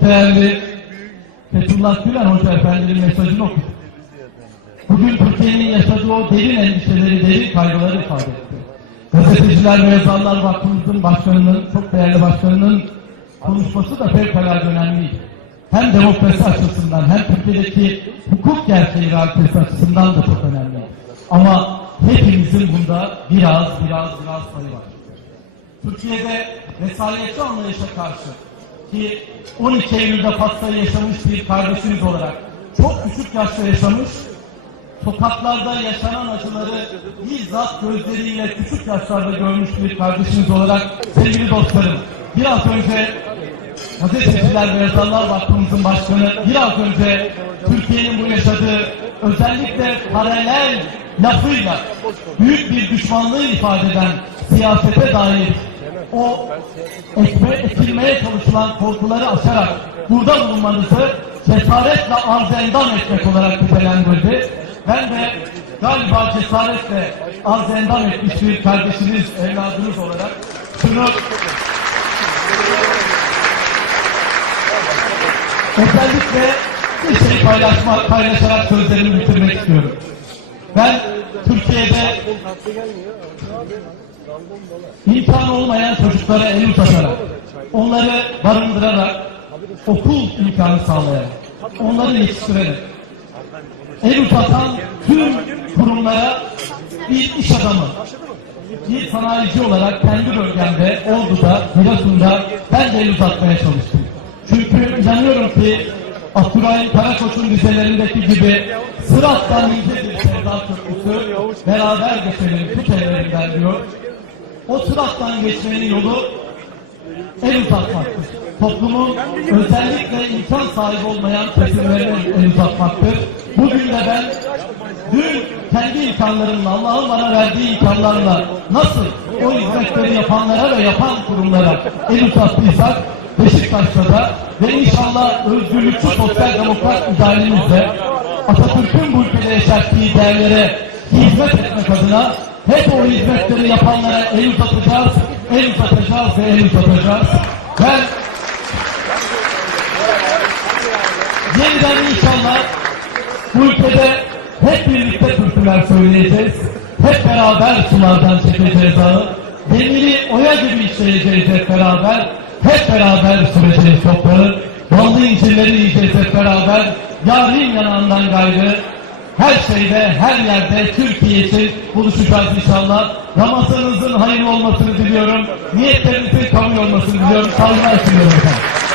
çok değerli Fethullah Gülen Hoca Efendi'nin mesajını okuduk. Bugün Türkiye'nin yaşadığı o derin endişeleri, derin kaygıları ifade etti. Gazeteciler ve Yazarlar Vakfımızın başkanının, çok değerli başkanının konuşması da fevkalade önemliydi. Hem demokrasi açısından hem Türkiye'deki hukuk gerçeği realitesi açısından da çok önemli. Ama hepimizin bunda biraz biraz biraz payı var. Türkiye'de vesayetçi anlayışa karşı ki 12 Eylül'de Fatih'te yaşamış bir kardeşimiz olarak çok küçük yaşta yaşamış, sokaklarda yaşanan acıları bizzat gözleriyle küçük yaşlarda görmüş bir kardeşimiz olarak sevgili dostlarım, biraz önce Gazeteciler ve Yazarlar Vakfımızın başkanı biraz önce Türkiye'nin bu yaşadığı özellikle paralel lafıyla büyük bir düşmanlığı ifade eden siyasete dair o ekme, ekilmeye çalışılan korkuları aşarak burada bulunmanızı cesaretle arz endam etmek olarak nitelendirdi. Ben de galiba cesaretle arz endam etmiş bir kardeşiniz, evladınız olarak şunu özellikle bir şey paylaşma, paylaşarak sözlerimi bitirmek istiyorum. Ben Türkiye'de imkanı olmayan çocuklara el uzatarak, onları barındırarak, okul imkanı sağlayarak, onları yetiştirerek, el uzatan tüm kurumlara bir iş adamı, bir sanayici olarak kendi bölgemde, Ordu'da, Giresun'da ben de el uzatmaya çalıştım. Çünkü inanıyorum ki Abdurrahim Karakoç'un dizelerindeki gibi sırattan ince bir sevda beraber geçelim tut ellerinden diyor. O sırattan geçmenin yolu el uzatmaktır. Toplumun özellikle imkan sahibi olmayan kesimlerine el uzatmaktır. Bugün de ben dün kendi imkanlarımla, Allah'ın bana verdiği imkanlarla nasıl o hizmetleri yapanlara ve yapan kurumlara el uzattıysak Beşiktaş'ta da ve inşallah özgürlükçü sosyal demokrat idarelimizle Atatürk'ün bu ülkede yaşattığı değerlere hizmet etmek adına hep o hizmetleri yapanlara el uzatacağız, el uzatacağız ve el uzatacağız. Ben yeniden inşallah bu ülkede hep birlikte türküler söyleyeceğiz. Hep beraber sulardan çekeceğiz ağı. Demiri oya gibi işleyeceğiz hep beraber. Hep beraber süreceğiz toprağı. Ballı incirleri yiyeceğiz hep beraber. Yarın yanağından gayrı. Her şeyde, her yerde Türkiye için buluşacağız inşallah. Ramazanınızın hayırlı olmasını diliyorum. Niyetlerinizin kabul olmasını diliyorum. Saygılar sunuyorum efendim.